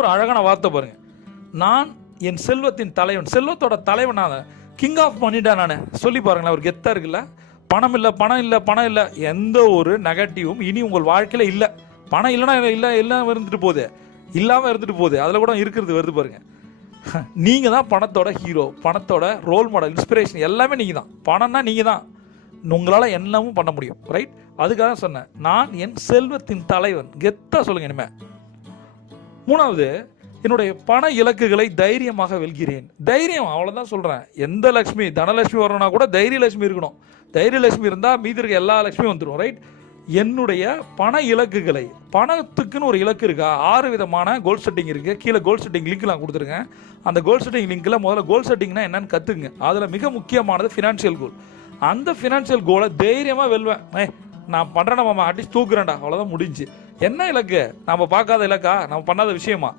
ஒரு அழகான வார்த்தை பாருங்க. நான் என் செல்வத்தின் தலைவன், செல்வத்தோட தலைவன் நான், கிங் ஆஃப் மணிடா நான். சொல்லி பாருங்களேன், ஒரு கெத்தா இருக்குல்ல. பணம் இல்லை, பணம் இல்லை, பணம் இல்லை, எந்த ஒரு நெகட்டிவும் இனி உங்கள் வாழ்க்கையில் இல்லை. பணம் இல்லைன்னா இல்லை, எல்லாம் இருந்துட்டு போகுது, இல்லாமல் இருந்துட்டு போகுது, அதில் கூட இருக்கிறது வருது பாருங்க. நீங்கள் தான் பணத்தோட ஹீரோ, பணத்தோட ரோல் மாடல், இன்ஸ்பிரேஷன் எல்லாமே நீங்கள் தான். பணம்னா நீங்கள் தான், உங்களால் எல்லாமும் பண்ண முடியும். ரைட்? அதுக்காக சொன்னேன், நான் என் செல்வத்தின் தலைவன். கெத்தாக சொல்லுங்க இனிமே. மூணாவது, என்னுடைய பண இலக்குகளை தைரியமாக வெல்கிறேன். தைரியம், அவ்வளோதான் சொல்கிறேன். எந்த லட்சுமி, தனலட்சுமி வரணும்னா கூட தைரியலட்சுமி இருக்கணும். தைரியலட்சுமி இருந்தால் மீதி இருக்க எல்லா லட்சுமியும் வந்துடும். ரைட்? என்னுடைய பண இலக்குகளை, பணத்துக்குன்னு ஒரு இலக்கு இருக்கா? 6 விதமான கோல் செட்டிங் இருக்குது. கீழே கோல் செட்டிங் லிங்க் நான் கொடுத்துருக்கேன். அந்த கோல் செட்டிங் லிங்க்கில் முதல்ல கோல் செட்டிங்னா என்னன்னு கற்றுக்குங்க. அதில் மிக முக்கியமானது ஃபினான்ஷியல் கோல். அந்த ஃபினான்ஷியல் கோலை தைரியமாக வெல்வேன். நான் பண்ணுறேன் மாமா, அடிச்சு தூக்குறேன்டா, அவ்வளோதான் முடிஞ்சு. என்ன இலக்கு? நம்ம பார்க்காத இலக்கா? நம்ம பண்ணாத விஷயமா?